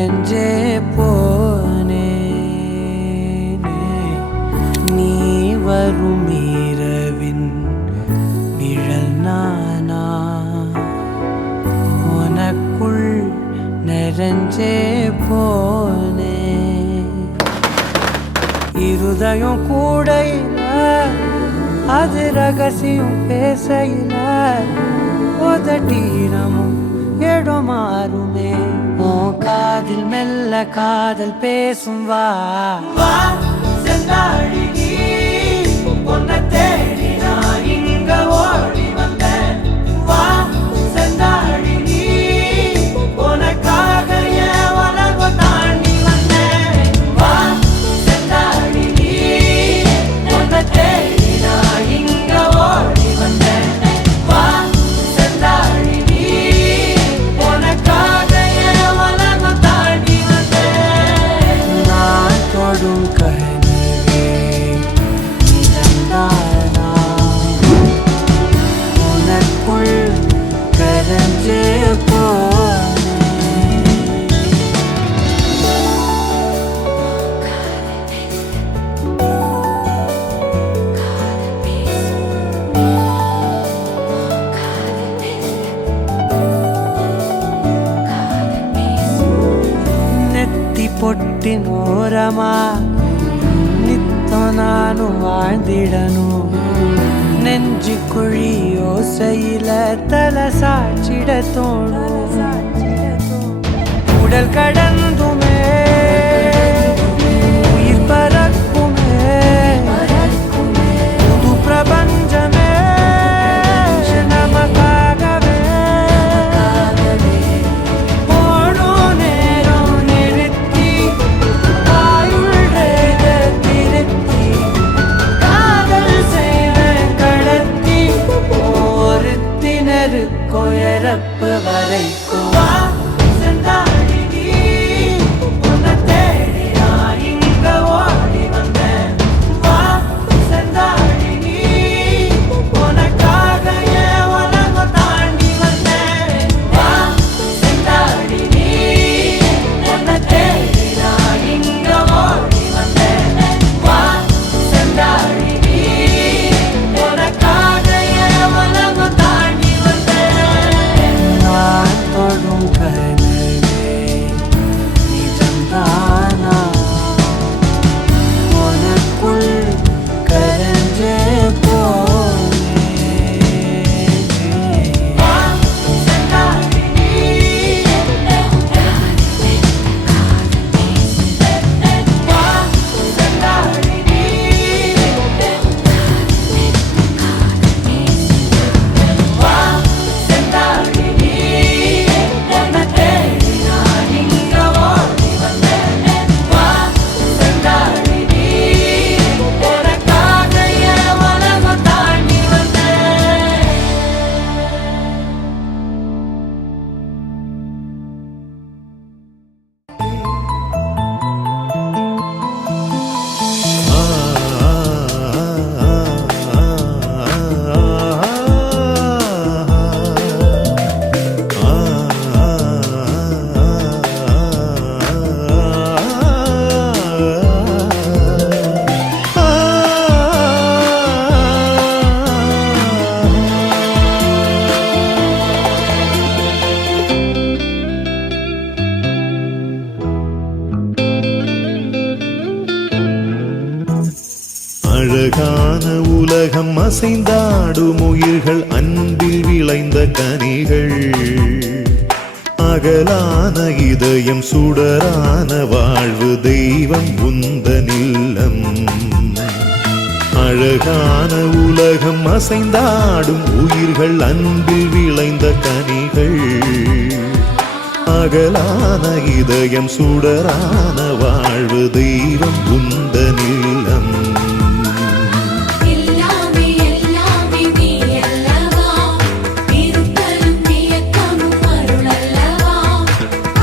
நிறைஞ்சே போனே நீ வரும் இரவின் நிழல் நானா உனக்குள் நிறைஞ்சே போனே இருதயம் கூட அது ரகசியம் பேசையில உதட்டீரமும் இடம் மாறுதே உன் காதில் மெல்ல காதல் பேசும் வா செந்தாழி நீ உன்னை தேடி நான் இங்க ஓடி வந்தேன் வா செந்தாழி நீ உனக்காக என் உணர்வை தாண்டி வந்தேன் வா செந்தாழி நீ உன்னை தேடி நான் இங்க ஓடி வந்தேன் வா செந்தாழி நீ உனக்காக என் உணர்வை தாண்டி வந்தேன் நான் தொடும் கனவே உனக்குள் கரைஞ்சே நெத்தி பொட்டின் ஓரமா நித்தம் நானும் வாழ்ந்திடணும் நெஞ்சு குழி யோசையில தலை சாச்சிட தோணும் உடல் கடந்துமே உயிர் பறக்குமே புது பிரபஞ்சமே நமக்காகவே ஓடும் நேரம் நிறுத்தி ஆயுள் திருத்தி காதல் செய்வேன் கடத்தி ஒருத்தினருக்கு இறப்பு வரைக்கும் செந்தாழி நீ உன்னை தேடி நான் இங்க ஓடி வந்தேன் வா செந்தாழி நீ உனக்காக என் உலகை தாண்டி வந்தேன் வா செந்தாழி நீ உன்னை தேடி நான் இங்க ஓடி வந்தேன் வா செந்தாழி நீ உனக்காக என் உலகை தாண்டி வந்தேன் நான் தொடும் கனவே நீதானா உனக்குள் கரைஞ்சே போனே வா செந்தாழி நீ வா செந்தாழி நீ வா செந்தாழி நீ உன்னை தேடி நான் இங்க ஓடி வந்தேன் வா செந்தாழி நீ உனக்காக என் உலகை தாண்டி வந்தேன் அழகான உலகம் அசைந்தாடும் உயிர்கள் அன்பில் விளைந்த கனிகள் அகலான இதயம் சுடரான வாழ்வு தெய்வம் உந்தனில்லம் அழகான உலகம் அசைந்தாடும் உயிர்கள் அன்பில் விளைந்த கனிகள் அகலான இதயம் சுடரான வாழ்வு தெய்வம் உந்தனில்லம் எல்லாமே எல்லாமே நீ அல்லவா இருத்தலும் இயக்கமும் அருள் அல்லவா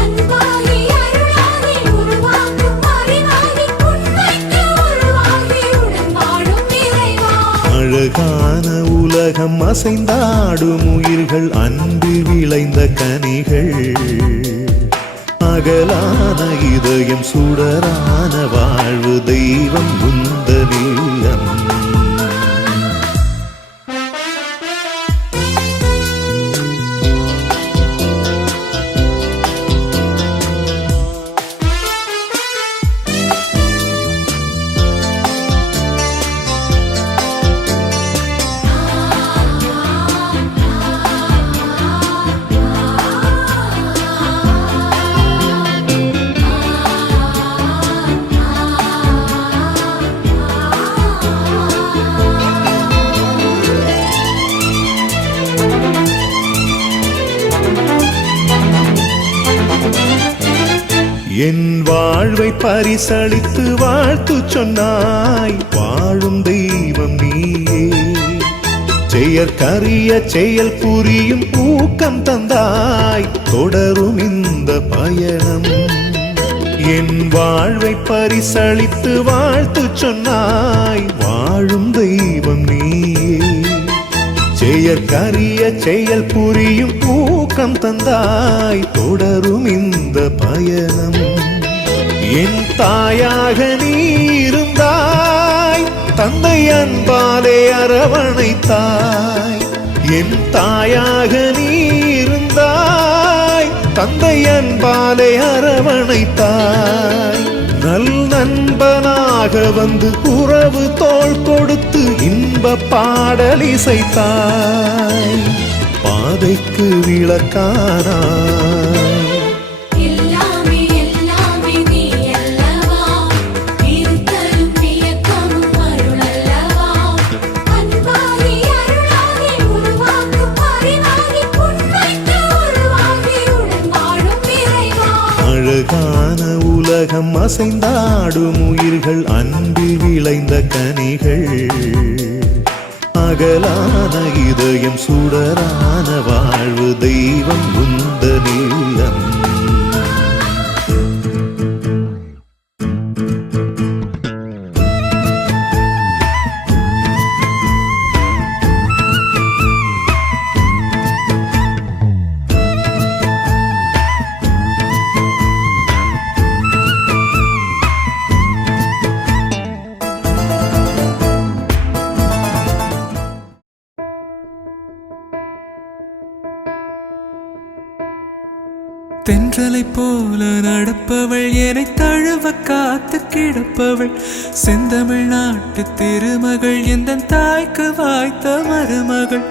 அன்பாகி அருளாகி உருவாக்கும் அறிவாகி உண்மைக்கு உருவாகி உடன் வாழும் நிறைவா அழகான உலகம் அசைந்தாடும் உயிர்கள் அன்பில் விளைந்த கனிகள் அகலான இதயம் சுடரான வாழ்வு தெய்வம் உந்தனில்லம். என் வாழ்வை பரிசளித்து வாழ்த்து சொன்னாய், வாழும் தெய்வம் நீயே. செயற்கரிய செயல் புரியும் ஊக்கம் தந்தாய், தொடரும் இந்த பயணம். என் வாழ்வை பரிசளித்து வாழ்த்து சொன்னாய், வாழும் தெய்வம் நீயே. செயற்கரிய செயல் புரியும் ஊக்கம் தந்தாய், தொடரும் இந்த பயணம். என் தாயாக நீ இருந்தாய், தந்தை அன்பாலே அரவணைத்தாய். என் தாயாக நீ இருந்தாய், தந்தை அன்பாலே அரவணைத்தாய். நல் நண்பனாக வந்து உறவு தோள் கொடுத்து இன்ப பாடல் இசைத்தாய், பாதைக்கு விளக்கானாய். எல்லாமே எல்லாமே நீ அல்லவா, இருத்தலும் இயக்கமும் அருள் அல்லவா. அன்பாகி அருளாகி உருவாக்கும் அறிவாகி உண்மைக்கு உருவாகி உடன் வாழும் இறைவா. அழகான உலகம் அசைந்தாடும் உயிர்கள் அன்பில் விளைந்த கனிகள். அகலான இதயம் சுடரான வாழ்வு தெய்வம் உந்தனில்லம். தென்றலை போல நடப்பவள், என்னை தழுவ காத்து கிடப்பவள், செந்தமிழ் நாட்டு திருமகள், எந்த தாய்க்கு வாய்த்த மருமகள்.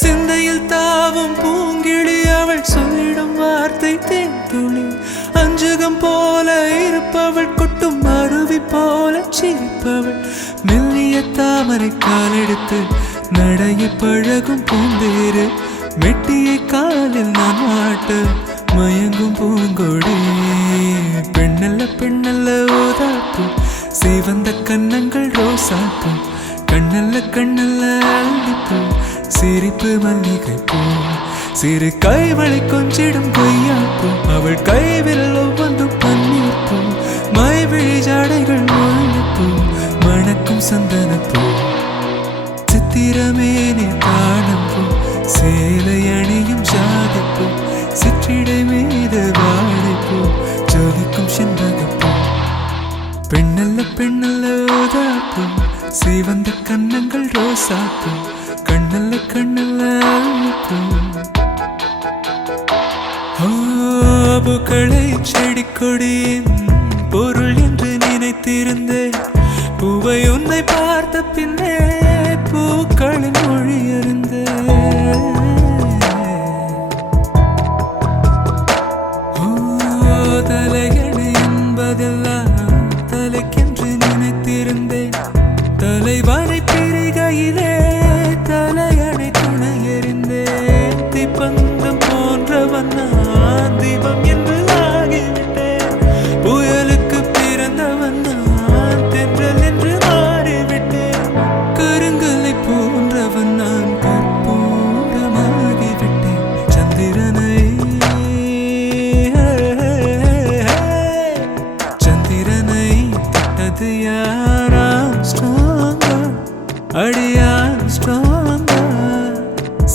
சிந்தையில் தாவும் பூங்கிடி அவள், சொல்லிடும் வார்த்தை தென்துளி. அஞ்சகம் போல இருப்பவள், கொட்டும் அருவி போல சிரிப்பவள், மெல்லிய தாமரை காலெடுத்து நடைய பழகும் பூந்தேறு. மெட்டியை காலில் நான் மாட்ட மயங்கும் பூங்கொடி. பெண்ணல்ல பெண்ணல்ல ஓதாப்பு, சிவந்த கண்ணங்கள் ரோசாப்பு. கண்ணல்ல கண்ணல்ல அள்ளிப்பூ, சிரிப்பு மல்லிகை பூ. சிறு கைவளை கொஞ்சிடும் கொய்யாப்பூ, அவள் கைவிரல் ஒவ்வொன்றும் பன்னீர் பூ. மைவிழி ஜாடைகள் ஒழுங்குப்பூ, மணக்கும் சந்தனப்பூ. சித்திரமேனி தாழம்பூ, சேலை அணியும் ஜாதிப்பூ. சிற்றிடை மீது வாழைப்பூ, ஜொலிக்கும் செண்பகப்பூ. பெண்ணல்ல பெண்ணல்ல ஓதாப்பூ, சிவந்த கண்ணங்கள் ரோசாப்பூ. கண்ணல்ல கண்ணல்ல அள்ளிப்பூ. பூக்களை செடி கொடியின் பொருள் என்று நினைத்திருந்தேன். பூவை உன்னை பார்த்த பின்னே பூக்களின் மொழி அறிந்தேன். தலையணை என்பதெல்லாம் தலைக்கென்று நினைத்திருந்தேன். தலைவனை பிரிகையிலே தலையணை துணை எறிந்தேன். தீப்பந்து போன்றவன் நான் தீபம் என்று ஆகிவிட்டேன். புயலுக்கு பிறந்தவன் நான் தென்றல் என்று மாறிவிட்டேன். கருங்கல்லை போன்றவன் நான் கற்பூரமாகிவிட்டேன். சந்திரனை தொட்டது யார் ஆம்ஸ்ட்ராங்கா, அடி ஆம்ஸ்ட்ராங்கா.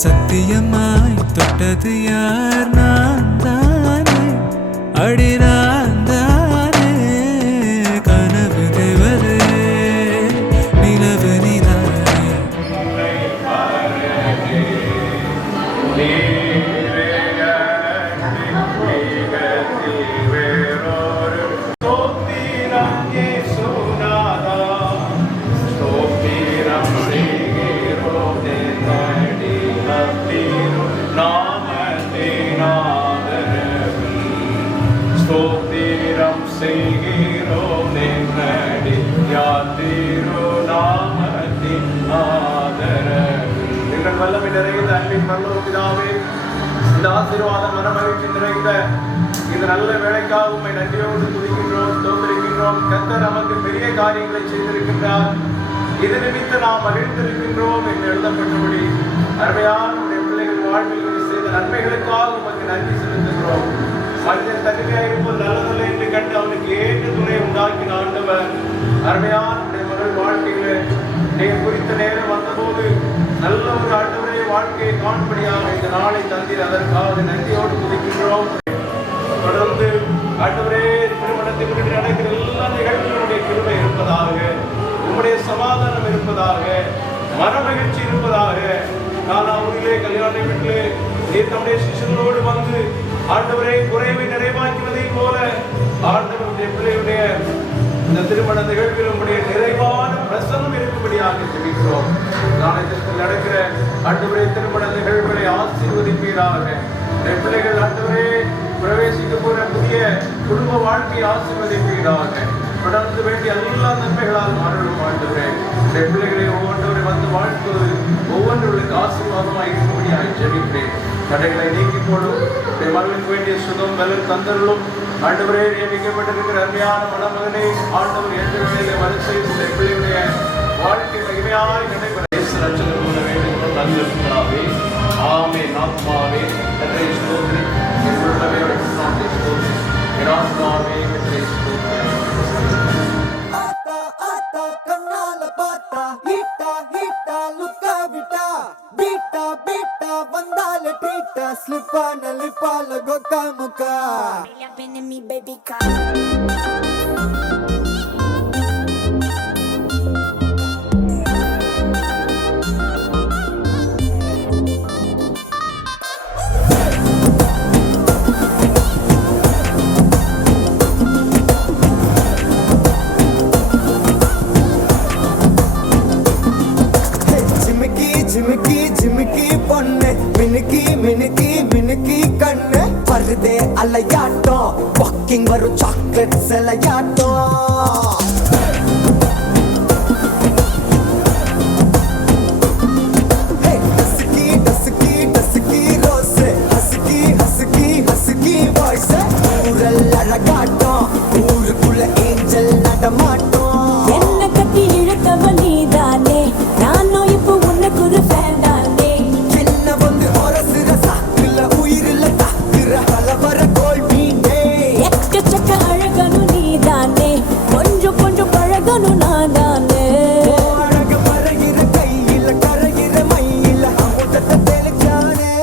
சத்தியமாய் தொட்டது யார் நான் தானே, அடி நான் பிதாவே, இந்த ஆசீர்வாதம் மனமகிழ்ச்சி நிறைந்த இந்த நல்ல வேலைக்காக உண்மை நன்றியோடு துதிக்கின்றோம், ஸ்தோத்திரிக்கின்றோம். கர்த்தர் நமக்கு பெரிய காரியங்களை செய்திருக்கின்றார். இது நிமித்த நாம் மகிழ்ந்திருக்கின்றோம் என்று எழுதப்பட்டபடி அருமையான உடைய பிள்ளைகள் வாழ்வில் செய்த நன்மைகளுக்காக உமக்கு நன்றி செலுத்துகிறோம். மனிதன் தனிமையாக இருப்பது நல்லதல்ல என்று கண்டு அவனுக்கு ஏற்ற துணை உண்டாக்கின ஆண்டவர், அருமையான உடைய மகள் வாழ்க்கையிலே நீர் குறித்த நேரம் வந்தபோது நல்ல ஒரு ஆண்டவரே வாழ்க்கையை காண்படியாக இந்த நாளை தந்தீர். அதற்காக நன்றியோடு துதிக்கின்றோம். தொடர்ந்து ஆண்டவரே திருமணத்தை குறித்து நடக்கிற எல்லா நிகழ்வுகளுடைய கிருபை இருப்பதாக, உங்களுடைய சமாதானம் இருப்பதாக, மனமகிழ்ச்சி இருப்பதாக. ஊரிலே கல்யாண வீட்டிலே நீர் தம்முடைய சிசுகளோடு வந்து ஆண்டவரே குறைவை நிறைவாக்கினதை போல ஆண்டவருடைய பிள்ளையுடைய இந்த திருமண நிகழ்வில் உங்களுடைய நிறைவான பிரசன்னம் இருக்கும்படியாக ஜெபிக்கிறோம். நாளைக்கு நடக்கிற ஆண்டவரே திருமண நிகழ்வுகளை ஆசீர்வதிப்பீராக. பிள்ளைகள் ஆண்டவரே பிரவேசிக்க போற புதிய குடும்ப வாழ்க்கையை ஆசீர்வதிப்பீராக. தொடர்ந்து வேண்டிய எல்லா நன்மைகளால் மாறும் ஆண்டவரே. பிள்ளைகளை ஒவ்வொன்றை வந்து வாழ்த்துவது ஒவ்வொன்றுகளுக்கு ஆசீர்வாதமாக இருக்கும்படியாக ஜெபிக்கிறேன். தடைகளை நீக்கி போடும் மகளுக்கு வேண்டிய சுதம் பலன் தந்தர்களும் ஆண்டவரே நியமிக்கப்பட்டிருக்கிற அருமையான மணமகனை ஆண்டவர் எந்த வேளையிலே வரிசையில் உள்ள பிள்ளைகளுடைய வாழ்க்கை மகிமையாய் நடைபெற ரட்சகர் கொள்ள வேண்டும். நல்ல பிதாவே, ஆமென். ஆத்மாவே கர்த்தரை ஸ்தோத்திரி, என் உள்ளமையோட நாமத்தை ஸ்தோத்திரி, என் ஆத்மாவே கர்த்தரை ஸ்தோத்திரி. ஆத்தா கண்ணால பார்த்தா ஹீட்டா ஹீட்டா லுக்கா விட்டா பீட்டா பீட்டா வந்தால ட்ரீட்டா ஸ்லிப்பான லிப்பால கொக்கா மக்கா ஜிமிக்கி ஜிமிக்கி ஜிமிக்கி பொண்ணு மினுக்கி மினுக்கி மினுக்கி கண்ணு பருதே அலையாட்டம் வாக்கிங் வரும் சாக்லேட் செலையாட்டம். அழகாட்டம் ஊருக்குள்ள ஏஞ்சல் நடமாட்டம். என்ன கட்டி இழுத்தவன் நீதானே, நானும் இப்போ உனக்கு ஒரு ஃபேன் தானே. என்ன வந்து ஒரசுற சாக்குல உயிரில தாக்குற கலவர கோல் மீனே. எக்கச்சக்க அழகனும் நீதானே, கொஞ்சம் கொஞ்சம் பழகனும் நான் தானே. அழக பறகிற கையில கரைகிற மயில அமுதத்தை தெளிச்சானே.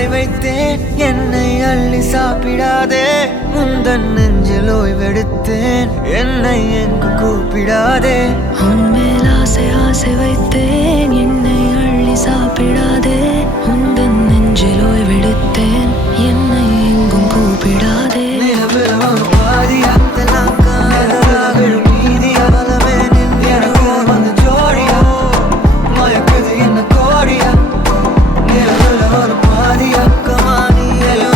ஆசை வைத்தேன் என்னை அள்ளி சாப்பிடாதே உந்தன் நெஞ்சில் ஓய்வெடுத்தேன் என்னை எங்கு கூப்பிடாதே உன்மேல் ஆசை ஆசை வைத்தேன் என்னை அள்ளி சாப்பிடாதே உந்தன் நெஞ்சில் ஓய்வெடுத்தேன் என்னை எங்கும் கூப்பிடாதே நிலவில் ஒரு பாதியா நிலவில் விழும் மீதியா எனக்கு வந்து ஜோடியா மயக்குது என்ன கோடியா நிலவில் ஒரு பாதியா நிலவில்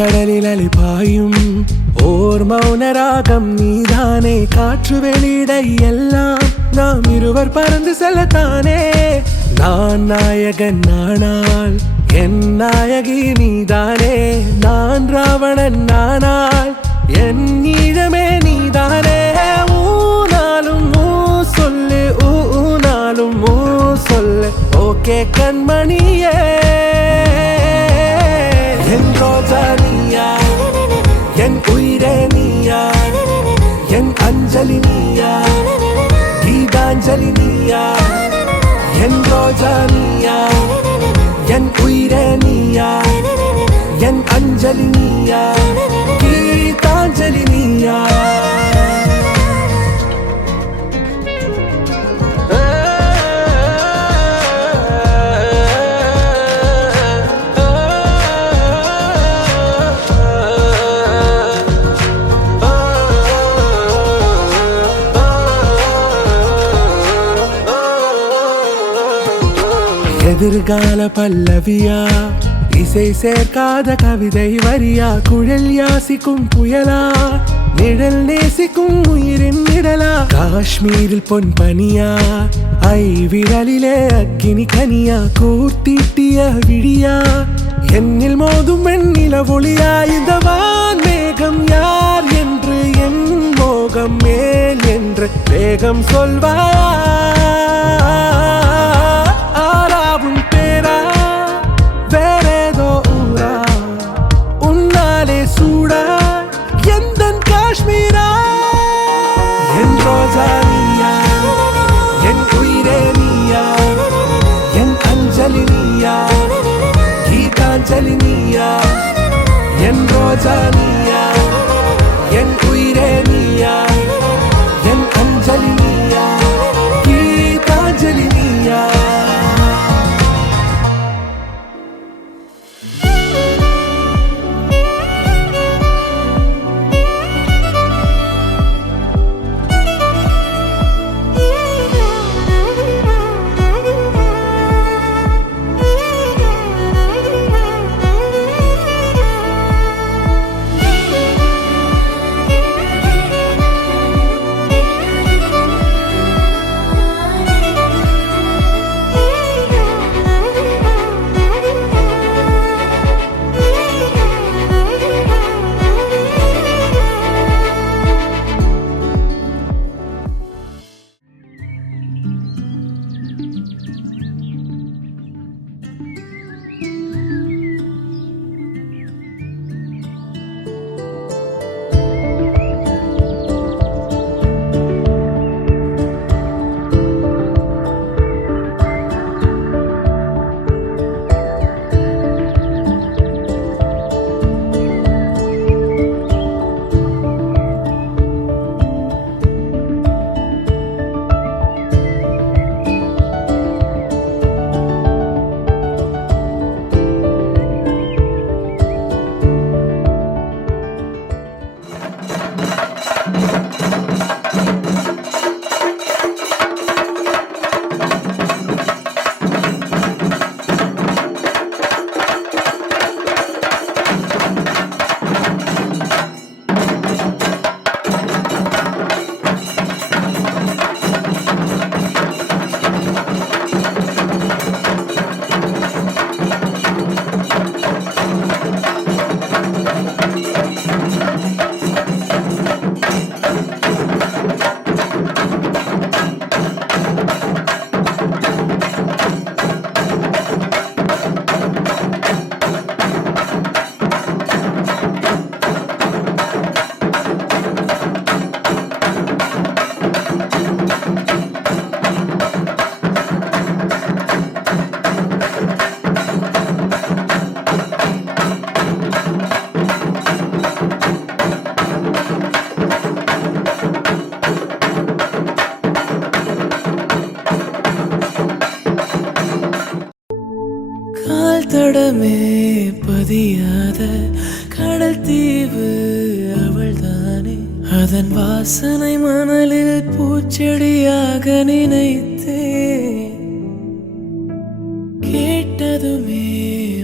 கடலில் அலைபாயும் ஓர் மௌன ராகம் நீதானே. காற்று வெளியிடை எல்லாம் நாம் இருவர் பறந்து செல்லத்தானே. நான் நாயகன் நானால் என் நாயகி நீதானே. நான் ராவணன் நானால் என் ஈழமே நீதானே. ஊனாலும் ஊ சொல்லு ஊனாலும் ஊ சொல்லு ஓகே கண்மணியே. என் ரோஜா நீயா, என் உயிரே நீயா, என் அஞ்சலி நீயா, கீதாஞ்சலி நீயா. என் ரோஜா நீயா, என் உயிரே நீயா, என் அஞ்சலி நீயா, கீதாஞ்சலி நீயா. எதிர்கால பல்லவியா, இசை சேர்க்காத கவிதை வரியா, குழல் யாசிக்கும் புயலா, நிழல் நேசிக்கும் உயிரின் நிழலா. காஷ்மீரில் பொன் பனியா, ஐ விரலிலே அக்கினி கனியா, கூட்டிட்டிய விழியா, என்னில் மோதும் வெண்ணில ஒளியா. இந்த வான் மேகம் யார் என்று என் மோகம் மேல் என்று வேகம் சொல்வாயா. தடமே பதியாத கடல் தீவு அவள்தானே. அதன் வாசனை மணலில் பூச்செடியாக நினைத்தே கேட்டதுமே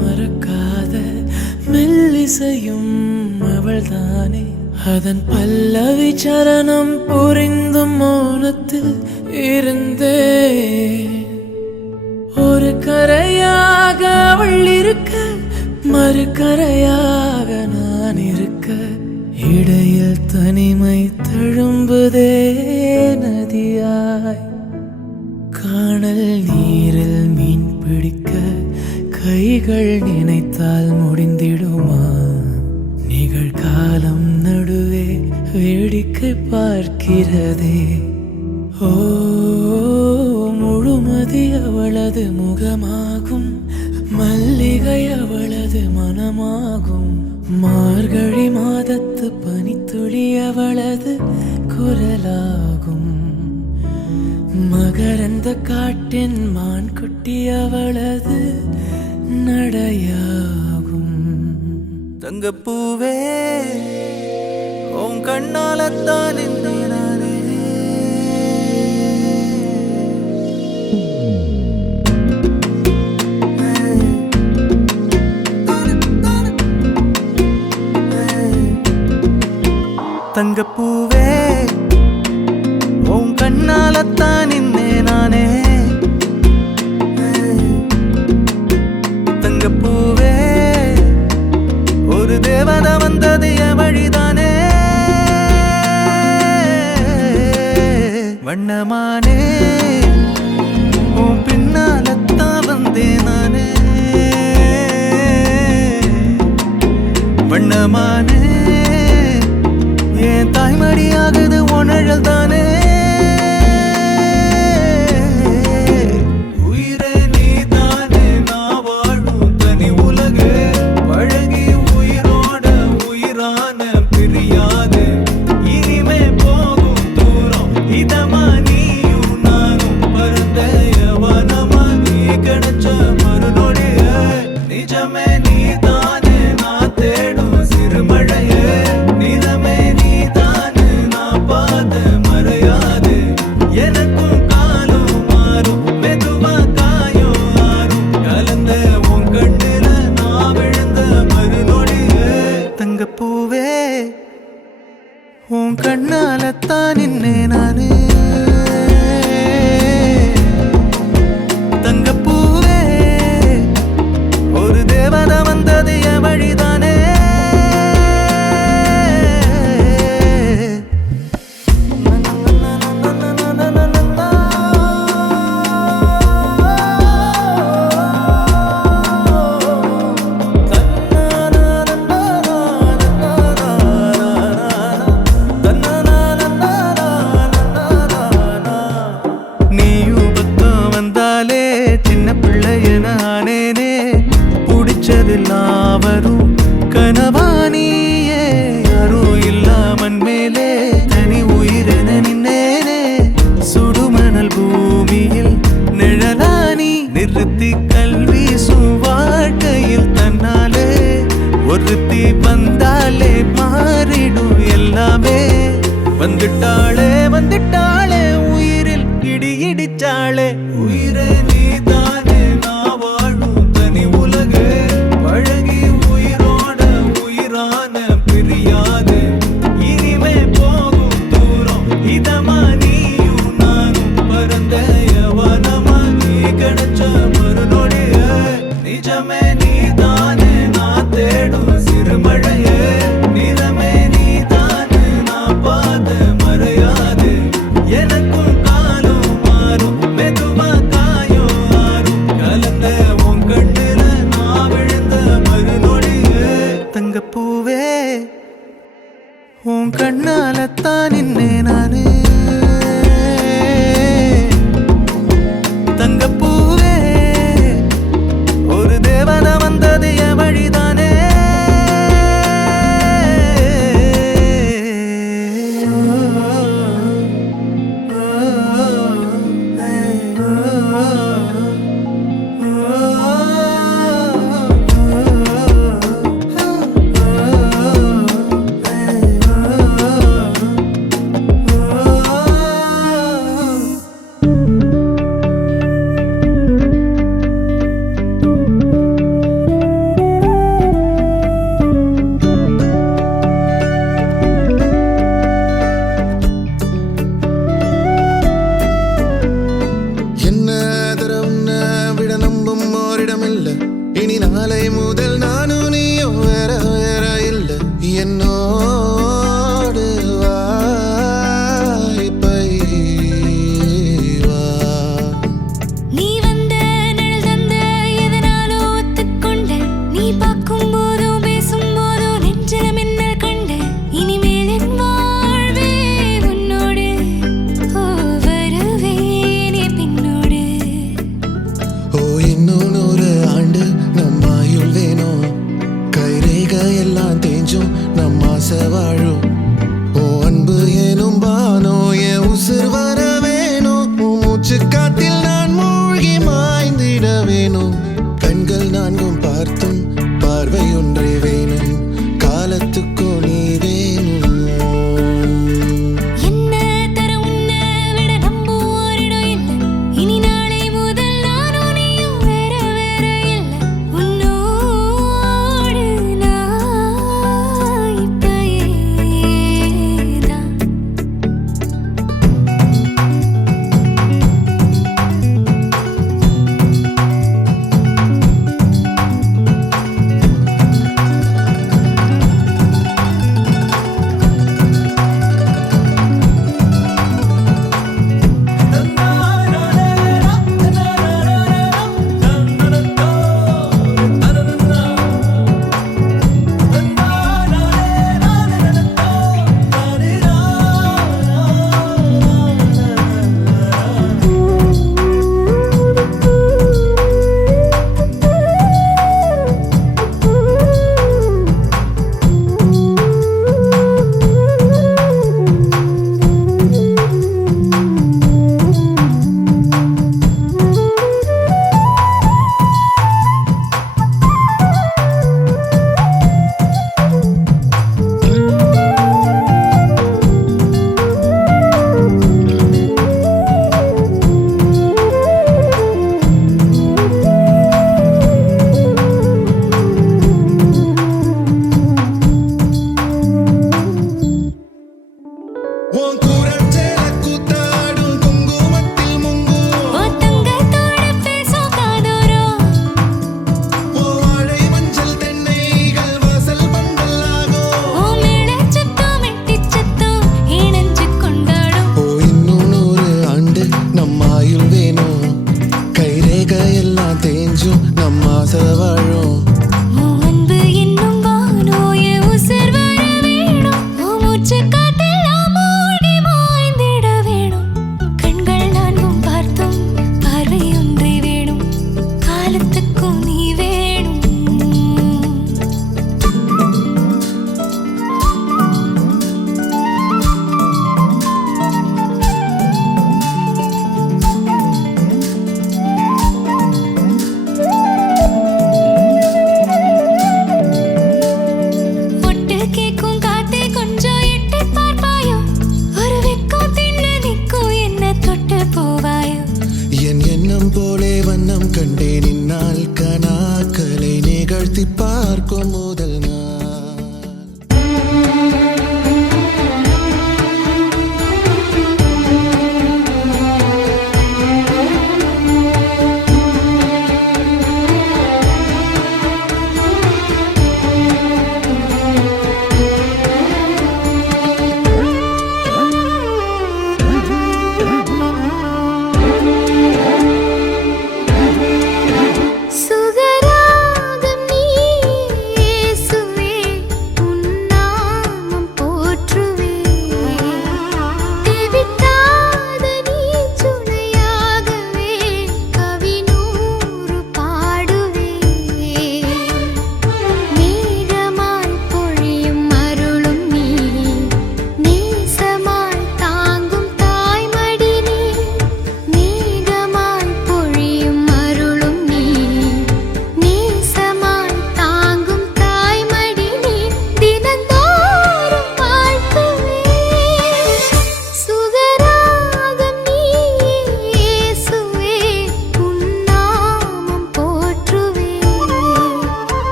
மறக்காத மெல்லி இசையும் அவள்தானே அதன் பல்லவி சரணம் புரிந்தும் மௌனத்தில் இருந்தே ஒரு கரையாக அவள் இருக்க மறுகரையாக நான் இருக்க இடையில் தனிமை தழும்புதே நதியாய் காணல் நீரில் மீன் பிடிக்க கைகள் நினைத்தால் முடிந்திடுமா நிகழ்காலம் நடுவே வேடிக்கை பார்க்கிறதே ஓ முழுமதி அவளது முகமாகும் மல்லிகை அவளது மனமாகும் மார்கழி மாதத்து பனித்துளி அவளது குரலாகும் மகரந்த காட்டின் மான் குட்டி அவளது நடையாகும் தங்கப்பூவே உன் கண்ணாலத்தான் நானே தங்கப்பூவே உன் கண்ணாலத்தான் நானே தங்கப்பூவே ஒரு தேவதை வந்தது என் வழிதானே வண்ணமானே உன் பின்னாலத்தான் வந்தேன் நானே வண்ணமானே என் தாய்மடியாகுது உணழல் தானே உயிரே நீ தானே நான் வாழும் தனி உலக பழகி உயிரோட உயிரான பிரியாது இனிமே போகும் தூரம் இதமா நீயும் நானும் பிறந்த யவனமா நீ கிடைச்ச மறுநொடிய நிஜமே நீ தானே நான் தேடும் சிறுமழைய நிறமே நீ தானே நான் பார்த்து மறையாது எனக்கும் காலும் மாறும் மெதுவா காயும் ஆறும் கலந்த உன் கண்ணுல நான் விழுந்த மறுநொடிய தங்கப்பூவே உன் கண்ணாலத்தான் நானே தங்கப்பூவே ஒரு தேவதை வந்தது என் வழிதானே நீயும் பக்கம் வந்தாலே சின்ன பிள்ளைய நானேனே பிடிச்சதெல்லாம் வரும் கனவானியே யாரும் இல்லாமன் மேலே தனி உயிரென நின்னேனே சுடுமணல் பூமியில் நிழலானி நிறுத்தி கல்வி வாழ்க்கையில் தன்னாலே ஒருத்தி வந்தாலே மாறிடும் எல்லாமே வந்துட்டாளே வந்துட்டாளே உயிரில் இடி இடிச்சாளே உயிரே நீ தானே நான் வாழும் தனி உலக பழகி உயிரோட உயிரான பிரியாது இனிமே போகும் தூரம் இதமா நீயும் நானும் பிறந்த யவனமா நீ கிடைச்ச மறுநொடிய நிஜமே நீ தானே நான் தேடும் சிறுமழைய நிறமே நீ தானே நான் பார்த்து மறையாது எனக்கும் காலும் மாறும் மெதுவா காயும் ஆறும் கலந்த உன் கண்ணுல நான் விழுந்த மறுநொடிய தங்கப்பூவே உன் கண்ணாலத்தான் நானே தங்கப்பூவே ஒரு தேவதை முதல் நானும் நீயும் வேற வேற இல்லை என்னோடு வாய்ப்பை வா நீ வந்த நிழல் தந்த எதனாலோ ஒத்துக்கொண்டு நீ பார்க்கும் போதும் பேசும் போதும் நெஞ்சில மின்னல் கண்டு இனிமேல் என் வாழ்வே உன்னோடு ஓ வருவேனே பின்னோடு ஓ இன்னும் 100 ஆண்டு நம்ம ஆயுள் வேணும் கைரேகை எல்லாம் தேஞ்சும் நம்ம ஆசை வாழும் ஓ அன்பு ஏனும் பானோ என் உசுர் வர வேணும் உன் மூச்சு காத்தில் நான் மூழ்கி மாய்ந்திட வேணும் கண்கள் நான்கும் பார்த்தும் பார்வை ஒன்றே வேணும் காலத்துக்கும் நீ வேணும் என்ன தர உன்னை விட நம்பும் ஓரிடம் இல்லை இனி நாளை முதல் நானும் நீயும் வேற வேற இல்லை உன்னோடு நான் இப்பயேதான் உன் கூரச்சேல கூத்தாடும் குங்குமத்தில் முங்கும் ஓ தங்கத்தோட பேசும் காதோரம் உன் வாழை மஞ்சள் தென்னைகள் வாசல் பந்தல் ஆகும் ஓ மேளச் சத்தம் மெட்டிச் சத்தம் இணைஞ்சு கொண்டாடும் ஓ இன்னும் 100 ஆண்டு நம்ம ஆயுள் வேணும் கைரேகை எல்லாம் தேஞ்சும் நம்ம ஆசை வாழும் ஓ அன்பு என்னும் வானோ என் உசுர் வர வேணும் ஓ மூச்சு காட்டெல்லாம் மூடி மாய்ந்திட வேணும் கண்கள் நான்கும் பார்த்தும் பார்வை ஒன்றே வேணும் காலத்துக்கும் நீ வேணும் பொட்டு கேக்கும் காத்தே கொஞ்சம் எட்டி பார்ப்பாயோ ஒரு வெக்கம் தின்ன நிற்கும் என்ன தொட்டு போவாயோ என் எண்ணம் போலே வண்ணம் கண்டே நின்னால் கனாக்களை நிகழ்த்தி பார்க்கும் முதல் நாள் சுகராகம் நீ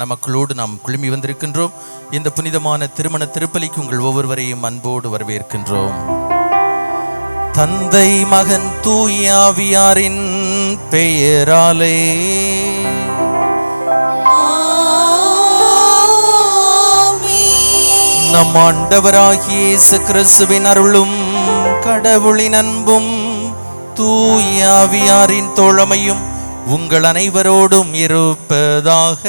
மணமக்களோடு நாம் குழுமி வந்திருக்கின்றோம். இந்த புனிதமான திருமண திருப்பலிக்கு உங்கள் ஒவ்வொருவரையும் அன்போடு வரவேற்கின்றோம். தந்தை மகன் தூய ஆவியாரின் பெயராலே நம் ஆண்டவராகிய இயேசு கிறிஸ்துவின் அருளும் கடவுளின் அன்பும் தூய ஆவியாரின் தோழமையும் உங்கள் அனைவரோடும் இருப்பதாக.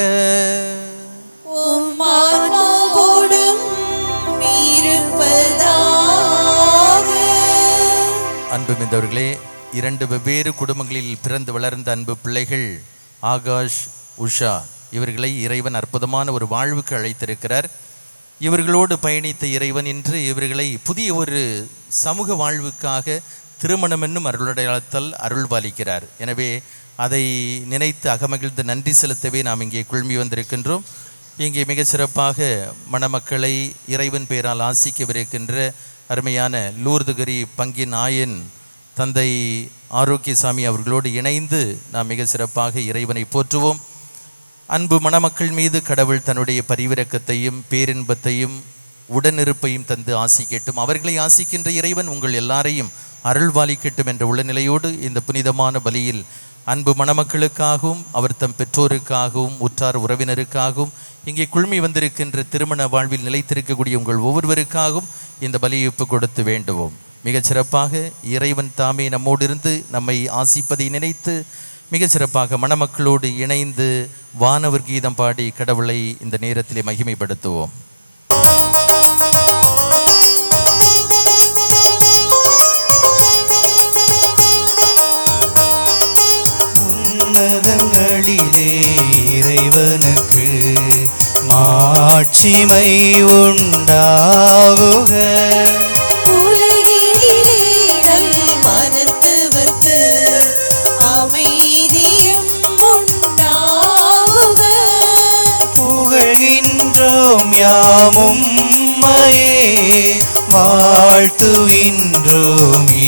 அன்பு மிந்தவர்களே, 2 வெவ்வேறு குடும்பங்களில் பிறந்து வளர்ந்த அன்பு பிள்ளைகள் ஆகாஷ், உஷா, இவர்களை இறைவன் அற்புதமான ஒரு வாழ்வுக்கு அழைத்திருக்கிறார். இவர்களோடு பயணித்த இறைவன் இன்று இவர்களை புதிய ஒரு சமூக வாழ்வுக்காக திருமணம் என்னும் அருளடையாளத்தால் அருள்பாலிக்கிறார். எனவே அதை நினைத்து அகமகிழ்ந்து நன்றி செலுத்தவே நாம் இங்கே குழுமி வந்திருக்கின்றோம். இங்கே மிக சிறப்பாக மணமக்களை இறைவன் பெயரால் ஆசிக்கவிருக்கின்ற அருமையான லூர்துகரி பங்கின் ஆயன் தந்தை ஆரோக்கியசாமி அவர்களோடு இணைந்து நாம் மிக சிறப்பாக இறைவனை போற்றுவோம். அன்பு மணமக்கள் மீது கடவுள் தன்னுடைய பரிவிரக்கத்தையும் பேரின்பத்தையும் உடனிருப்பையும் தந்து ஆசிக்கட்டும். அவர்களை ஆசிக்கின்ற இறைவன் உங்கள் எல்லாரையும் அருள்வாலிக்கட்டும் என்ற உளநிலையோடு இந்த புனிதமான பலியில் அன்பு மணமக்களுக்காகவும் அவர் தம் பெற்றோருக்காகவும் உற்றார் உறவினருக்காகவும் இங்கே குழுமி வந்திருக்கின்ற திருமண வாழ்வில் நிலைத்திருக்கக்கூடிய உங்கள் ஒவ்வொருவருக்காகவும் இந்த பலியை ஒப்புக் கொடுத்து வேண்டுவோம். மிகச் சிறப்பாக இறைவன் தாமே நம்மோடு இருந்து நம்மை ஆசிப்பதை நினைத்து மிக சிறப்பாக மணமக்களோடு இணைந்து வானவர் கீதம் பாடி கடவுளை இந்த நேரத்திலே மகிமைப்படுத்துவோம். உன்னதங்களிலே இறைவனுக்கு மாட்சிமை உண்டாகுக. புகழ்கின்றோம் யாமும் மையே, வாழ்த்துகின்றோம்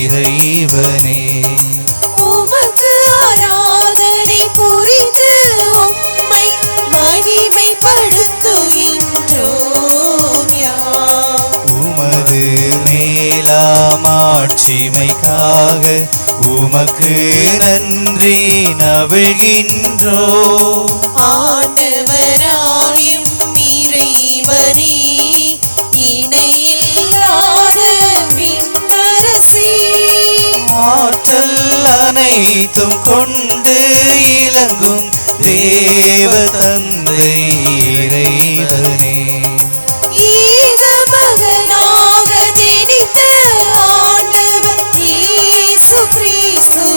இறைவனே. உமது மேலாமாட்சிமைக்காக உமக்கு நன்றி நவிழ்கின்றோம். ஆண்டவராயும் இறைவனே, இணையில்லாத விண்ணரசி, ஆற்றல் அனைத்தும் கொண்டு இலங்கும் தேவ தந்தை இறைவனே. ஏக மகனாக திணித்த ஆண்டவர் இயேசு கிறிஸ்து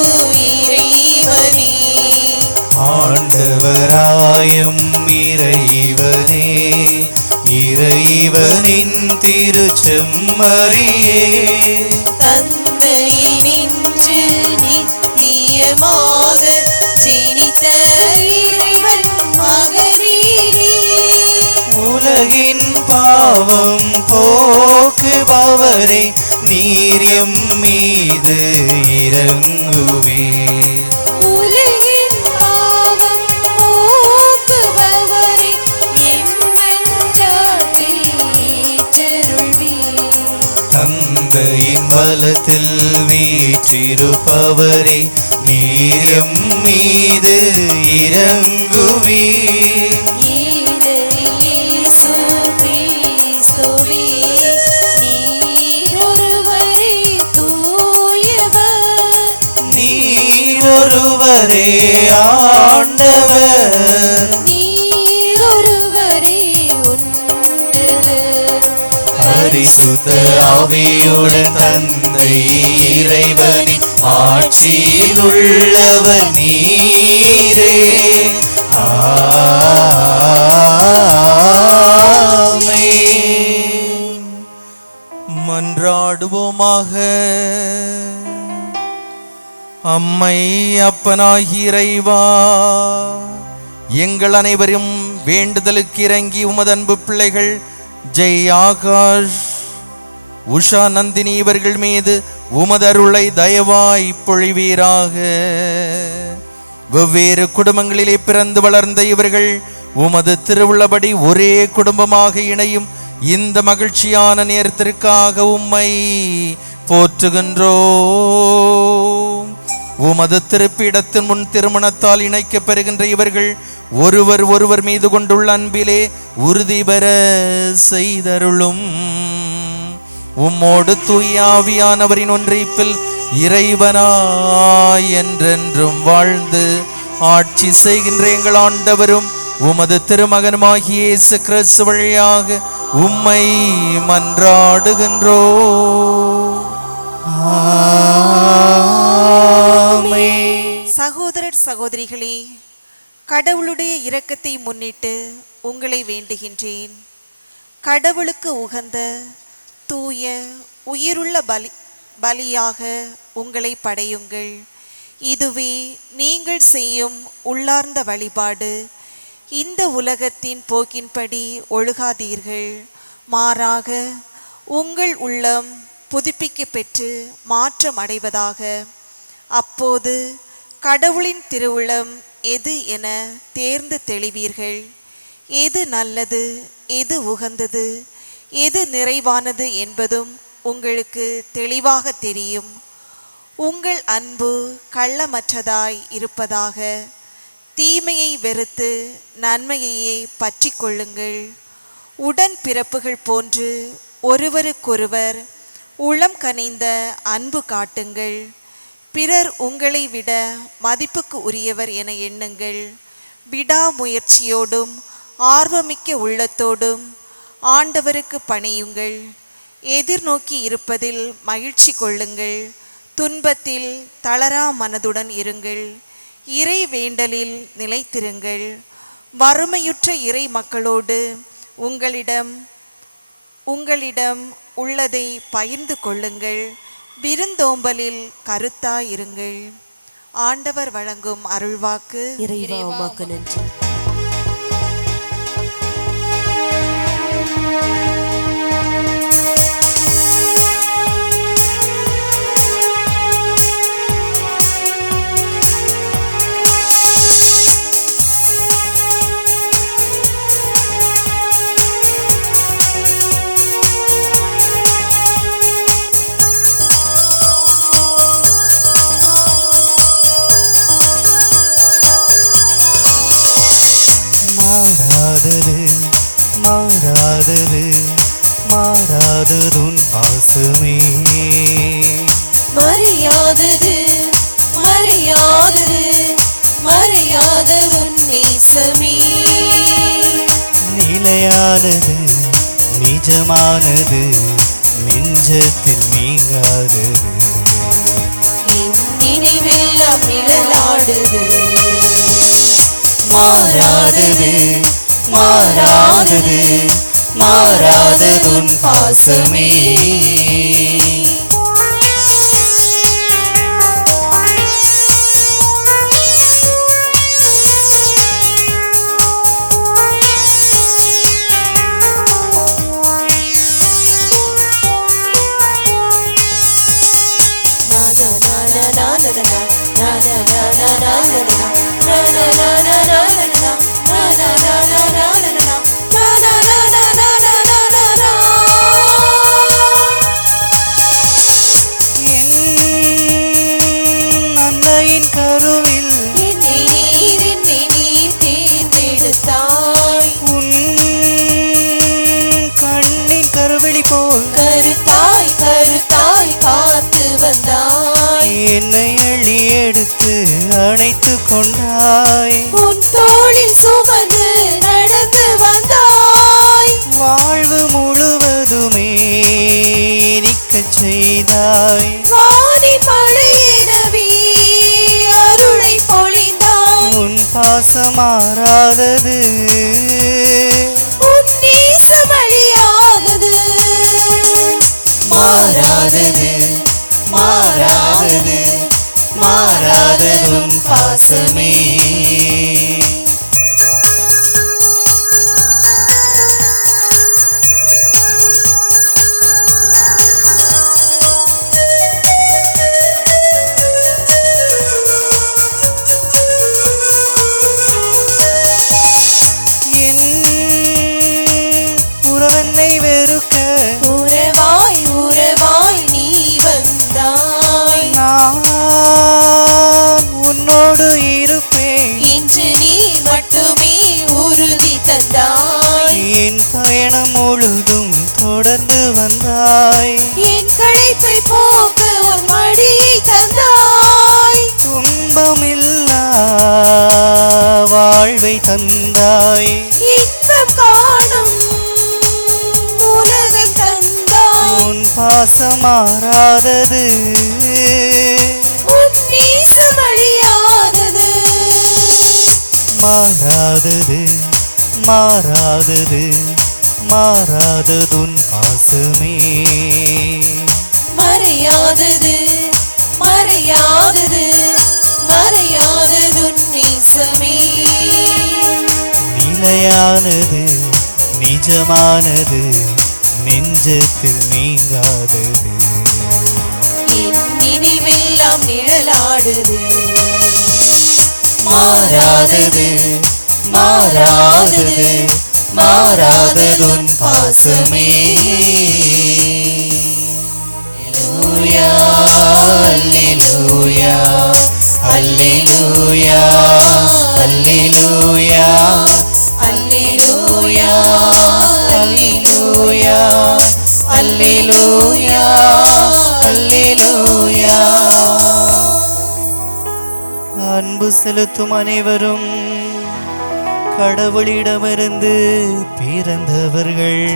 இறைவனே. ஆண்டவராயும் இறைவனே, இறைவனின் திருச்செம்மறியே, தந்தையை நின்று நித்தியமாக ஜனித்த இறைவன் மகனே, உலகின் பாவம் போக்குபவரே, நீர் எம் மீது இறங்குவே. உலகின் பாவம் போக்குபவரே, எங்கள் ஜாதில் ஏற்றருள்வீர். தந்தையின் வலத்தில் வீற்றிருப்பவரே, நீர் எம் மீது இறங்குவீர். ஒருவரே ஆண்டவர், நீர் ஒருவரே ஒன்று. பரிசுத்த ஆவியுடன் தந்தை இறைவனின் ஆட்சியில் உள்ளவர் நீரே. ஆமென். மன்றாடுவோமாக. அம்மை அப்பனாகி இறைவா, எங்கள் அனைவரும் வேண்டுதலுக்கு இறங்கி உமது அன்பு பிள்ளைகள் ஜெய், ஆகாஷ், உஷா, நந்தினி இவர்கள் மீது உமது அருளை தயவாய் பொழிவீராக. வெவ்வேறு குடும்பங்களிலே பிறந்து வளர்ந்த இவர்கள் உமது திருவுள்ளபடி ஒரே குடும்பமாக இணையும் இந்த மகிழ்ச்சியான நேரத்திற்காக உம்மை போற்றுகின்றோம். உமது திருப்பிடத்தின் முன் திருமணத்தால் இணைக்கப் பெறுகின்ற இவர்கள் ஒருவர் ஒருவர் மீது கொண்டுள்ள அன்பிலே உறுதி பெற செய்தருளும். உம்மோடு தூயாவியானவரின் ஒன்றிப்பில் இறைவனாய் என்றென்றும் வாழ்ந்து ஆட்சி செய்கின்ற எங்கள் ஆண்டவரும் உமது திருமகனுமாகிய இயேசு கிறிஸ்து வழியாக உம்மை மன்றாடுகின்றோம். சகோதரர் சகோதரிகளே, கடவுளுடைய இரக்கத்தை முன்னிட்டு உங்களை வேண்டுகின்றேன். கடவுளுக்கு உகந்த தூய உயிருள்ள பலியாக உங்களை படையுங்கள். இதுவே நீங்கள் செய்யும் உள்ளார்ந்த வழிபாடு. இந்த உலகத்தின் போக்கின்படி ஒழுகாதீர்கள், மாறாக உங்கள் உள்ளம் புதுப்பிக்க பெற்று மாற்றம் அடைவதாக. அப்போது கடவுளின் திருவுளம் எது என தேர்ந்து தெளிவீர்கள். எது நல்லது, எது உகந்தது, எது நிறைவானது என்பதும் உங்களுக்கு தெளிவாக தெரியும். உங்கள் அன்பு கள்ளமற்றதாய் இருப்பதாக. தீமையை வெறுத்து நன்மையையே பற்றி கொள்ளுங்கள். உடன் பிறப்புகள் போன்று ஒருவருக்கொருவர் உளம் கனிந்த அன்பு காட்டுங்கள். பிறர் உங்களை விட மதிப்புக்கு உரியவர் என எண்ணுங்கள். விடாமுயற்சியோடும் ஆர்வமிக்க உள்ளத்தோடும் ஆண்டவருக்கு பணியுங்கள். எதிர்நோக்கி இருப்பதில் மகிழ்ச்சி கொள்ளுங்கள். துன்பத்தில் தளரா மனதுடன் இருங்கள். இறை வேண்டலில் நிலைத்திருங்கள். வறுமையுற்ற இறை மக்களோடு உங்களிடம் உள்ளதை பகிர்ந்து கொள்ளுங்கள். விருந்தோம்பலில் கருத்தாயிருங்கள். ஆண்டவர் வழங்கும் அருள்வாக்கு. இறைவா உமக்கு நன்றி. மாறாதது மாறாததுன் பாசமே. மறியாதது மறியாதது மறியாத உன் நேசமே. நிலையானது நிஜமானது நெஞ்சத்தில் நீங்காதது. என் நினைவெல்லாம் நிழலாடுது. மாறாதது மாறாதது மாறாததுன் பாசமே. அன்னையின் கருவில் என்னை நீர் தேர்ந்தெடுத்தாய். உன் கண்ணின் கருவிழி போல் கருத்தாய் கருத்தாய் காத்து வந்தாய். என்னை அள்ளி எடுத்து அணைத்து கொண்டாய். உன் தோளில் சுமந்து நடந்து வந்தாய். வாழ்வு முழுவதுமே நிற்கச் செய்தாய். வாணி மழையெனவே அருளை பொழிந்தாய். உன் பாசம் மாறாதது உன் நேசம் அழியாதது. மாறாதது மாறாதது மாறாததுன் பாசமே. என் பயணம் முழுதும் தொடர்ந்து வந்தாய். என் களைப்பை போக்க உன் மடியை தந்தாய். துன்பமில்லா வாழ்வை தந்தாய். இன்பம் காணும் உலகம் தந்தாய். உன் பாசம் மாறாதது, உன் நேசம் அழியாதது. மாறாதது மாறாதது மாறாததுன் பாசமே. மறையாதது மறையாதது மறையாததுன் நேசமே. நிலையானது நிஜமானது நெஞ்சத்தில் நீங்காதது. என் நினைவெல்லாம் நிழலாடுது. மாறாதது மாறாதது மாறாததுன் பாசமே. அல்லேலூயா அல்லேலூயா அல்லேலூயா அல்லேலூயா அல்லேலூயா அல்லேலூயா அல்லேலூயா அல்லேலூயா. அன்பு செலுத்தும் அனைவரும் கடவுளிடமிருந்து பிறந்தவர்கள்.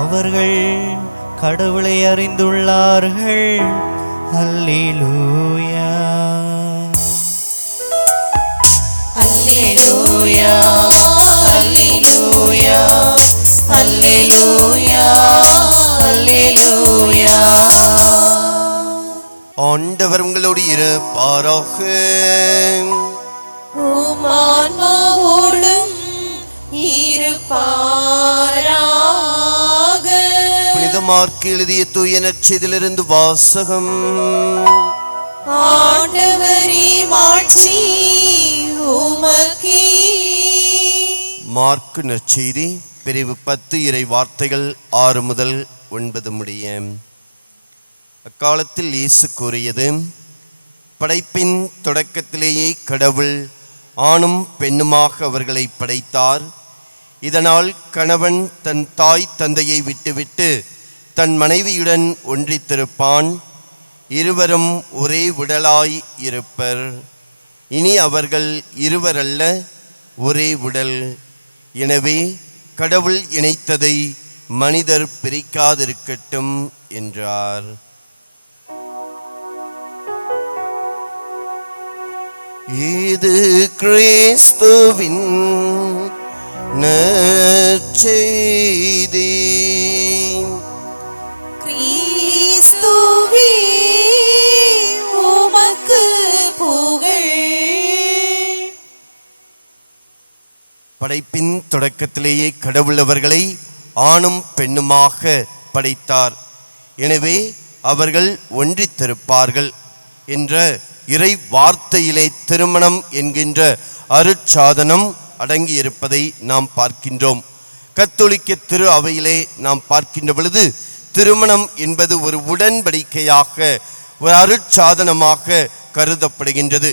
அவர்கள் கடவுளை அறிந்துள்ளார்கள். அல்லேலூயா அல்லேலூயா அல்லேலூயா அல்லேலூயா அல்லேலூயா. ஆண்டவர் உங்களோடு இருப்பாராக. உம் ஆன்மாவோடும் இருப்பாராக. புனித மார்க்கு எழுதிய தூய நற்செய்தியிலிருந்து வாசகம். ஆண்டவரே மாட்சி உமக்கே. மார்க்கு நற்செய்தி பிரிவு 10 இறை வார்த்தைகள் 6 முதல் 9 முடிய. அக்காலத்தில் இயேசு கூறியது, படைப்பின் தொடக்கத்திலேயே கடவுள் ஆணும் பெண்ணுமாக அவர்களை படைத்தார். இதனால் கணவன் தன் தாய் தந்தையை விட்டுவிட்டு தன் மனைவியுடன் ஒன்றித்திருப்பான். இருவரும் ஒரே உடலாய் இருப்பர். இனி அவர்கள் இருவரல்ல, ஒரே உடல். எனவே கடவுள் இணைத்ததை மனிதர் பிரிக்காதிருக்கட்டும் என்றார். இது கிறிஸ்துவின் நற்செய்தி. கிறிஸ்துவே உமக்கு புகழ். படைப்பின் தொடக்கத்திலேயே கடவுள் அவர்களை ஆணும் பெண்ணுமாக படைத்தார். எனவே அவர்கள் ஒன்றித்திருப்பார்கள் என்ற இறை வார்த்தையிலே திருமணம் என்கின்ற அருட்சாதனம் அடங்கியிருப்பதை நாம் பார்க்கின்றோம். கத்தோலிக்க திரு அவையிலே நாம் பார்க்கின்ற பொழுது திருமணம் என்பது ஒரு உடன்படிக்கையாக, ஒரு அருட்சாதனமாக கருதப்படுகின்றது.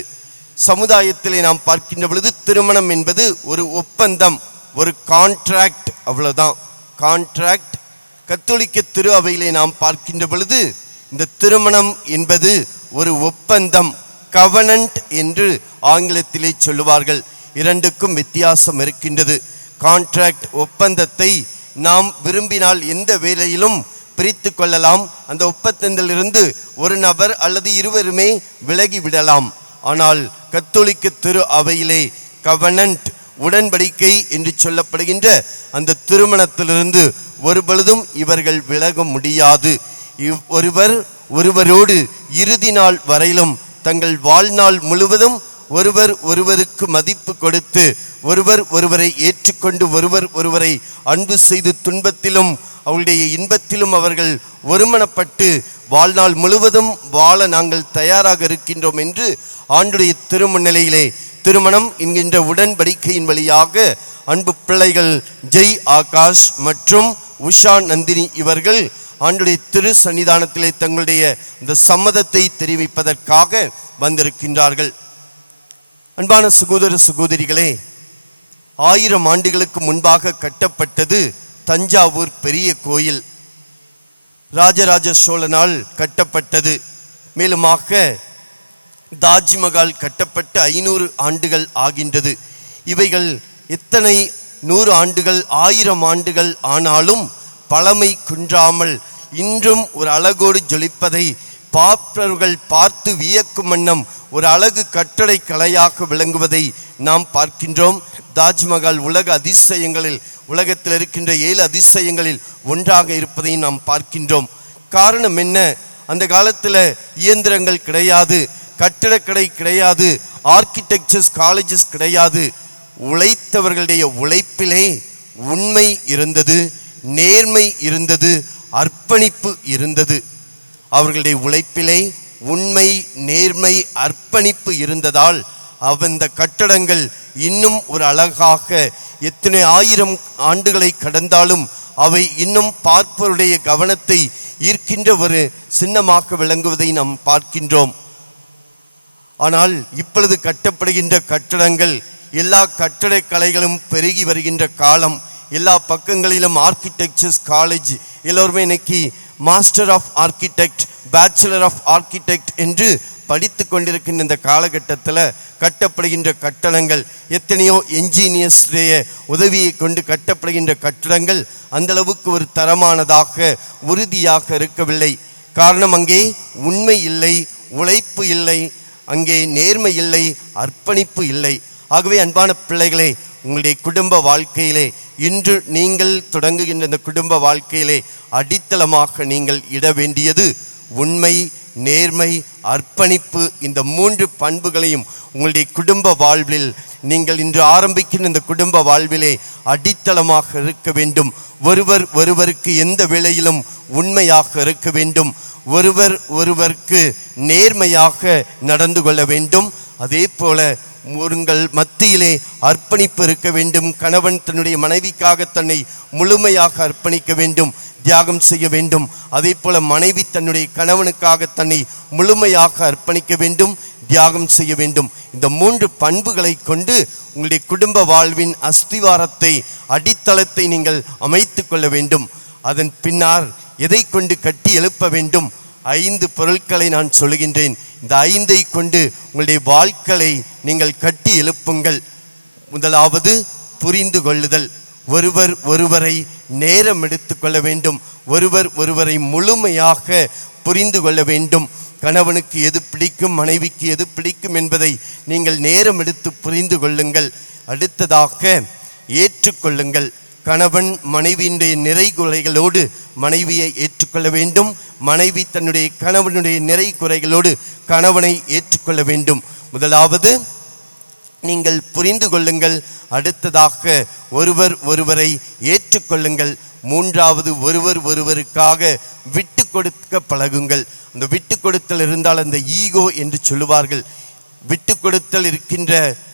சமுதாயத்திலே நாம் பார்க்கின்ற பொழுது திருமணம் என்பது ஒரு ஒப்பந்தம், ஒரு கான்ட்ராக்ட், அவ்வளவுதான், கான்ட்ராக்ட். கத்தோலிக்க திரு அவையிலே நாம் பார்க்கின்ற பொழுது இந்த திருமணம் என்பது ஒரு ஒப்பந்தம், கவனன்ட் என்று ஆங்கிலத்திலே சொல்லுவார்கள். இரண்டுக்கும் வித்தியாசம் இருக்கின்றது. கான்ட்ராக்ட் ஒப்பந்தத்தை நாம் விரும்பினால் எந்த வேளையிலும் பிரித்து கொள்ளலாம். அந்த ஒப்பந்தத்திலிருந்து ஒரு நபர் அல்லது இருவருமே விலகி விடலாம். ஆனால் கத்தோலிக்க திரு அவையிலே கவனன்ட், உடன்படிக்கை என்று சொல்லப்படுகின்ற அந்த திருமணத்திலிருந்து ஒருபொழுதும் இவர்கள் விலக முடியாது. ஒருவரோடு இறுதி நாள் வரையிலும் தங்கள் வாழ்நாள் முழுவதும் ஒருவர் ஒருவருக்கு மதிப்பு கொடுத்து, ஒருவர் ஒருவரை ஏற்றுக்கொண்டு, ஒருவர் ஒருவரை அன்பு செய்து, துன்பத்திலும் அவருடைய இன்பத்திலும் அவர்கள் ஒருமனப்பட்டு வாழ்நாள் முழுவதும் வாழ நாங்கள் தயாராக இருக்கின்றோம் என்று ஆண்டுடைய திருமுன்னிலையிலே திருமணம் என்கின்ற உடன்படிக்கையின் வழியாக அன்பு பிள்ளைகள் ஜெய் ஆகாஷ் மற்றும் உஷா நந்தினி இவர்கள் ஆண்டுடைய திரு சன்னிதானத்திலே தங்களுடைய இந்த சம்மதத்தை தெரிவிப்பதற்காக வந்திருக்கின்றார்கள். அன்பான சகோதர சகோதரிகளே, 1000 ஆண்டுகளுக்கு முன்பாக கட்டப்பட்டது தஞ்சாவூர் பெரிய கோயில். ராஜராஜ சோழனால் கட்டப்பட்டது. மேலுமாக தாஜ்மஹால் கட்டப்பட்டு 500 ஆண்டுகள் ஆகின்றது. இவைகள் எத்தனை 100 ஆண்டுகள் 1000 ஆண்டுகள் ஆனாலும் பழமை குன்றாமல் இன்றும் ஒரு அழகோடு ஜொலிப்பதை பார்ப்பவர்கள் பார்த்து வியக்கும் வண்ணம் ஒரு அழகு கட்டடை கலையாக விளங்குவதை நாம் பார்க்கின்றோம். தாஜ்மஹால் உலக அதிசயங்களில், உலகத்தில் இருக்கின்ற 7 அதிசயங்களில் ஒன்றாக இருப்பதை நாம் பார்க்கின்றோம். காரணம் என்ன? அந்த காலத்தில் இயந்திரங்கள் கிடையாது, கட்டடக்கடை கிடையாது, ஆர்கிடெக்சர்ஸ் காலேஜஸ் கிடையாது. உழைத்தவர்களுடைய உழைப்பிலே உண்மை இருந்தது, நேர்மை இருந்தது, அர்ப்பணிப்பு இருந்தது. அவர்களுடைய உழைப்பிலே உண்மை, நேர்மை, அர்ப்பணிப்பு இருந்ததால் அந்த கட்டடங்கள் இன்னும் ஒரு அழகாக எத்தனை 1000 ஆண்டுகளை கடந்தாலும் அவை இன்னும் பார்ப்பவருடைய கவனத்தை ஈர்க்கின்ற ஒரு சின்னமாக விளங்குவதை நாம் பார்க்கின்றோம். ஆனால் இப்பொழுது கட்டப்படுகின்ற கட்டடங்கள், எல்லா கட்டடக்கலைகளும் பெருகி வருகின்ற காலம், எல்லா பக்கங்களிலும் ஆர்கிடெக்சர்ஸ் காலேஜ், எல்லோருமே இன்னைக்கு master of architect, bachelor of architect என்று படித்து கொண்டிருக்கின்ற இந்த காலகட்டத்தில் கட்டப்படுகின்ற கட்டடங்கள், எத்தனையோ என்ஜினியர்ஸுடைய உதவியை கொண்டு கட்டப்படுகின்ற கட்டடங்கள் அந்தளவுக்கு ஒரு தரமானதாக, உறுதியாக இருக்கவில்லை. காரணம், அங்கே உண்மை இல்லை, உழைப்பு இல்லை, அங்கே நேர்மை இல்லை, அர்ப்பணிப்பு இல்லை. ஆகவே அன்பான பிள்ளைகளே, உங்களுடைய குடும்ப வாழ்க்கையிலே, இன்று நீங்கள் தொடங்குகின்ற இந்த குடும்ப வாழ்க்கையிலே அடித்தளமாக நீங்கள் இட வேண்டியது உண்மை, நேர்மை, அர்ப்பணிப்பு. இந்த 3 பண்புகளையும் உங்களுடைய குடும்ப வாழ்வில், நீங்கள் இன்று ஆரம்பிக்கின்ற இந்த குடும்ப வாழ்விலே அடித்தளமாக இருக்க வேண்டும். ஒருவர் ஒருவருக்கு எந்த வேளையிலும் உண்மையாக இருக்க வேண்டும். ஒருவர் ஒருவருக்கு நேர்மையாக நடந்து கொள்ள வேண்டும். அதே போல உங்கள் மத்தியிலே அர்ப்பணிப்பு இருக்க வேண்டும். கணவன் தன்னுடைய மனைவிக்காக தன்னை முழுமையாக அர்ப்பணிக்க வேண்டும், தியாகம் செய்ய வேண்டும். அதே போல மனைவி தன்னுடைய கணவனுக்காக தன்னை முழுமையாக அர்ப்பணிக்க வேண்டும், தியாகம் செய்ய வேண்டும். இந்த 3 பண்புகளை கொண்டு உங்களுடைய குடும்ப வாழ்வின் அஸ்திவாரத்தை, அடித்தளத்தை நீங்கள் அமைத்து கொள்ள வேண்டும். அதன் பின்னால் எதை கொண்டு கட்டி எழுப்ப வேண்டும்? 5 பொருட்களை நான் சொல்கின்றேன். இந்த 5ஐ கொண்டு உங்களுடைய வாழ்க்கையை நீங்கள் கட்டி எழுப்புங்கள். முதலாவது புரிந்து கொள்ளுதல். ஒருவர் ஒருவரை நேரம் எடுத்து கொள்ள வேண்டும். ஒருவர் ஒருவரை முழுமையாக புரிந்து கொள்ள வேண்டும். கணவனுக்கு எது பிடிக்கும், மனைவிக்கு எது பிடிக்கும் என்பதை நீங்கள் நேரம் எடுத்து புரிந்து கொள்ளுங்கள். அடுத்ததாக ஏற்றுக்கொள்ளுங்கள். கணவன் மனைவியினுடைய நிறை குறைகளோடு மனைவியை ஏற்றுக்கொள்ள வேண்டும். மனைவி தன்னுடைய கணவனுடைய நிறை குறைகளோடு கணவனை ஏற்றுக்கொள்ள வேண்டும். முதலாவது நீங்கள் புரிந்து கொள்ளுங்கள். அடுத்ததாக ஒருவர் ஒருவரை ஏற்றுக்கொள்ளுங்கள். மூன்றாவது ஒருவர் ஒருவருக்காக விட்டு கொடுக்க பழகுங்கள். அந்த விட்டு கொடுத்தல் இருந்தால் அந்த ஈகோ என்று சொல்லுவார்கள். விட்டு கொடுத்தல் இருக்கின்ற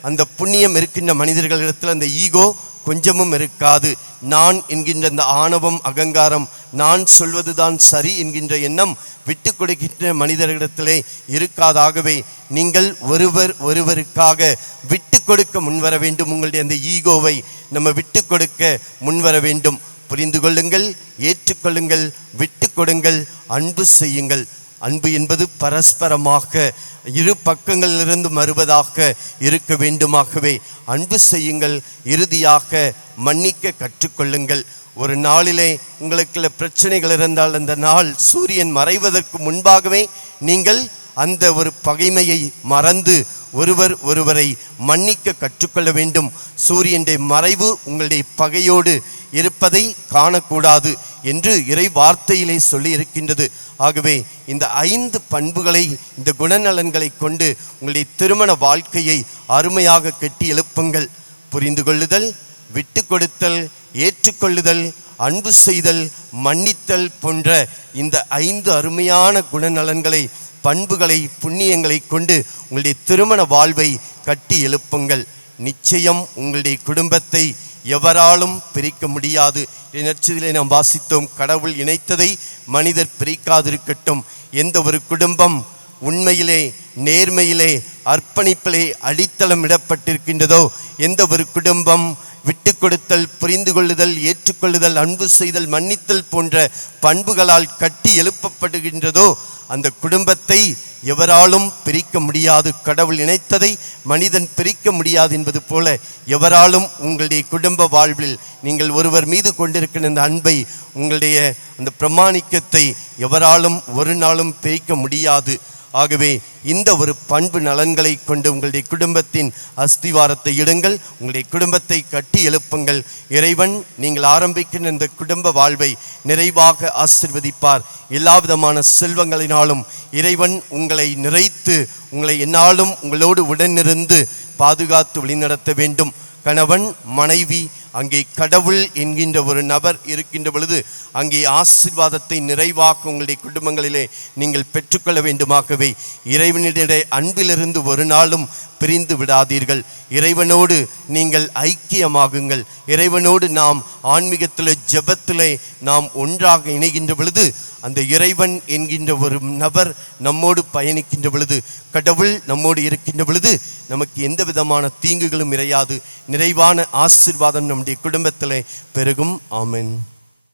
அந்த புண்ணியம் இருக்கின்ற மனிதர்களிடத்தில் அந்த ஈகோ கொஞ்சமும் இருக்காது. நான் என்கின்ற அந்த ஆணவம், அகங்காரம், நான் சொல்வதுதான் சரி என்கின்ற எண்ணம் விட்டு கொடுக்கின்ற மனிதர்களிடத்திலே இருக்காதாகவே நீங்கள் ஒருவர் ஒருவருக்காக விட்டு கொடுக்க முன்வர வேண்டும். உங்களுடைய அந்த ஈகோவை நம்ம விட்டு கொடுக்க முன்வர வேண்டும். புரிந்து கொள்ளுங்கள், ஏற்றுக்கொள்ளுங்கள், விட்டு கொடுங்கள், அன்பு செய்யுங்கள். அன்பு என்பது பரஸ்பரமாக இரு பக்கங்களிலிருந்து வருவதாக இருக்க வேண்டுமாகவே அன்பு செய்யுங்கள். இறுதியாக மன்னிக்க கற்றுக்கொள்ளுங்கள். ஒரு நாளிலே உங்களுக்கு பிரச்சனைகள் இருந்தால் அந்த நாள் சூரியன் மறைவதற்கு முன்பாகவே நீங்கள் அந்த ஒரு பகைமையை மறந்து ஒருவர் ஒருவரை மன்னிக்க கற்றுக்கொள்ள வேண்டும். சூரியனுடைய மறைவு உங்களுடைய பகையோடு இருப்பதை காணக்கூடாது என்று இறை வார்த்தையிலே சொல்லி இருக்கின்றது. ஆகவே இந்த 5 பண்புகளை, இந்த குணநலன்களை கொண்டு உங்களுடைய திருமண வாழ்க்கையை அருமையாக கட்டி எழுப்புங்கள். புரிந்து கொள்ளுதல், விட்டு கொடுத்தல், ஏற்றுக்கொள்ளுதல், அன்பு செய்தல், மன்னித்தல் போன்ற இந்த 5 அருமையான குணநலன்களை, பண்புகளை, புண்ணியங்களை கொண்டு உங்களுடைய திருமண வாழ்வை கட்டி எழுப்புங்கள். நிச்சயம் உங்களுடைய குடும்பத்தை எவராலும் பிரிக்க முடியாது. நற்செய்தியிலே நாம் வாசித்தோம், கடவுள் இணைத்ததை மனிதர் பிரிக்காதிருக்கட்டும். எந்த ஒரு குடும்பம் உண்மையிலே நேர்மையிலே அர்ப்பணிப்பிலே அடித்தளம் இடப்பட்டிருக்கின்றதோ, எந்த ஒரு குடும்பம் விட்டு கொடுத்தல், புரிந்து கொள்ளுதல், ஏற்றுக்கொள்ளுதல், அன்பு செய்தல், மன்னித்தல் போன்ற பண்புகளால் கட்டி எழுப்பப்படுகின்றதோ அந்த குடும்பத்தை எவராலும் பிரிக்க முடியாது. கடவுள் இணைத்ததை மனிதன் பிரிக்க முடியாது என்பது போல எவராலும் உங்களுடைய குடும்ப வாழ்வில் நீங்கள் ஒருவர் மீது கொண்டிருக்கிற அந்த அன்பை, உங்களுடைய அந்த பிரமாணிக்கத்தை எவராலும் ஒரு நாளும் பிரிக்க முடியாது. ஆகவே இந்த ஒரு பண்பு நலன்களை கொண்டு உங்களுடைய குடும்பத்தின் அஸ்திவாரத்தை இடுங்கள், உங்களுடைய குடும்பத்தை கட்டி எழுப்புங்கள். இறைவன் நீங்கள் ஆரம்பிக்கின்ற இந்த குடும்ப வாழ்வை நிறைவாக ஆசீர்வதிப்பார். எல்லா விதமான செல்வங்களினாலும் இறைவன் உங்களை நிறைத்து உங்களை எந்நாளும் உங்களோடு உடனிருந்து பாதுகாத்து வழிநடத்த வேண்டும். கணவன் மனைவி அங்கே கடவுள் என்கின்ற ஒரு நபர் இருக்கின்ற பொழுது அங்கே ஆசீர்வாதத்தை நிறைவாக உங்களுடைய குடும்பங்களிலே நீங்கள் பெற்றுக்கொள்ள வேண்டுமாகவே இறைவனுடைய அன்பிலிருந்து ஒரு நாளும் பிரிந்து விடாதீர்கள். இறைவனோடு நீங்கள் ஐக்கியமாகுங்கள். இறைவனோடு நாம் ஆன்மீகத்திலே ஜெபத்திலே நாம் ஒன்றாக இணைகின்ற பொழுது அந்த இறைவன் என்கின்ற ஒரு நபர் நம்மோடு பயணிக்கின்ற பொழுது, கடவுள் நம்மோடு இருக்கின்ற பொழுது நமக்கு எந்த விதமான தீங்குகளும் இறையாது. நிறைவான ஆசீர்வாதம் நம்முடைய குடும்பத்திலே பெருகும். ஆமென்.